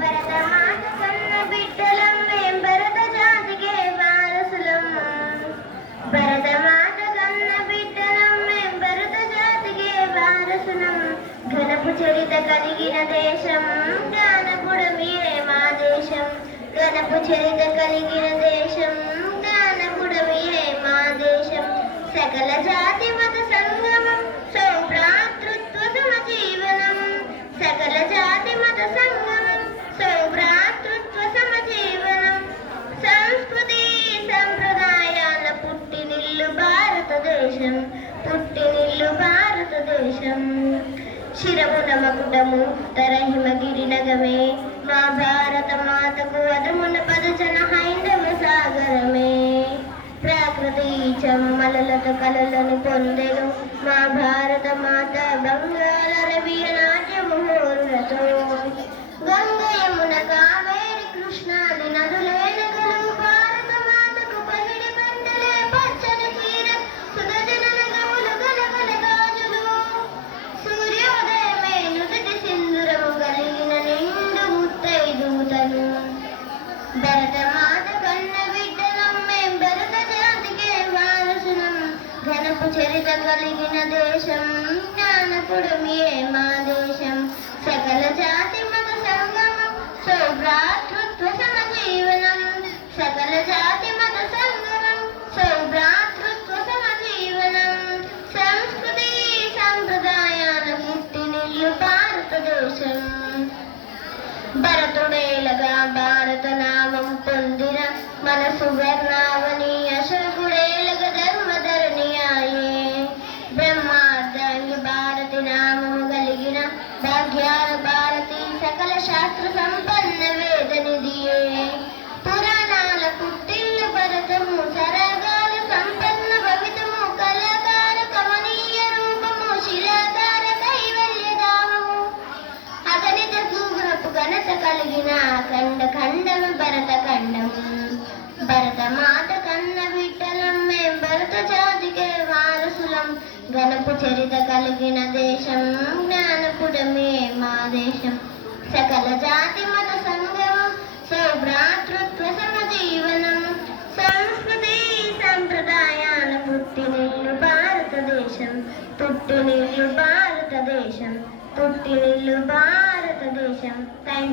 భరతమాత కన్న బిడ్డలం మేం భరత జాతికే వారసులం. భరతమాత కన్న బిడ్డలం మేం భరత జాతికే వారసులం. ఘనపు చరిత కలిగిన దేశం జ్ఞానపుడమియే మా దేశం. ఘనపు చరిత కలిగిన దేశం జ్ఞానపుడమియే మా దేశం. సకల జాతి మత సంగమం సౌభ్రాతృత్వ సమజీవనం. సకల జాతి మత సంగమం సౌభ్రాతృత్వ సమజీవనం. సంస్కృతి సంప్రదాయాల పుట్టినిల్లు భారతదేశం. పుట్టినిల్లు భారతదేశం. శిరమున మకుటము తరహిమగిరి నగమే మా భారత మాతకు అదమున పదజన హైందవ సాగరమే. ప్రాకృతి చమ్మలలతో కలలను పొందెను మా భారత మాత బంగాళ రవియ నాట్యము హోరులతో. గంగ యమున కావేరి కృష్ణాది నదులైన గలవు భారత మాతకు పగిడి పంటలే పచ్చని చీర సుగజన గములు గలగల గాజులు. సూర్యోదయమే నుదుటి సింధురము కలిగిన నిండు ముత్తైదుతను. భరత మాత కన్న బిడ్డలం మేం భరత జాతికే వారసులం. ఘనపు చరిత కలిగిన దేశం జ్ఞానపుడమియే మా దేశం. సకల జాతి మత సంగమం సౌభ్రాతృత్వ సమజీవనం. సకల జాతి మత సంగమం సౌభ్రాతృత్వ సమజీవనం. సంస్కృతి సంప్రదాయాల పుట్టినిల్లు భారతదేశం. భరతుడేలగా భారత నామం పొందిన మన సువర్ణావని అశోకుడేలగ ధర్మధరణి ఆయే. బ్రహ్మార్ధాంగి భారతి నామము కలిగిన భాగ్యాల భారతి సకల శాస్త్ర సంపన్న వేద నిధియే. పురాణాల పుట్టిల్లు భరతము సరగాల సంపన్న భవితము కళాకార కమనీయ రూపము శిలాకార కైవల్య ధామము. అగణిత సూగ్రపు ఘనత కలిగిన ఖండ ఖండము భరత ఖండము. భరత మాత కన్న బిడ్డలం మేం భరత జాతికే వారసులం. ఘనపు చరిత కలిగిన దేశం జ్ఞానపుడమే మా దేశం. సకల జాతి మత సంగమం సౌభ్రాతృత్వ సమజీవనం. సంస్కృతి సంప్రదాయాల పుట్టినిల్లు భారతదేశం. పుట్టినిల్లు భారతదేశం. పుట్టినిల్లు భారతదేశం. థ్యాంక్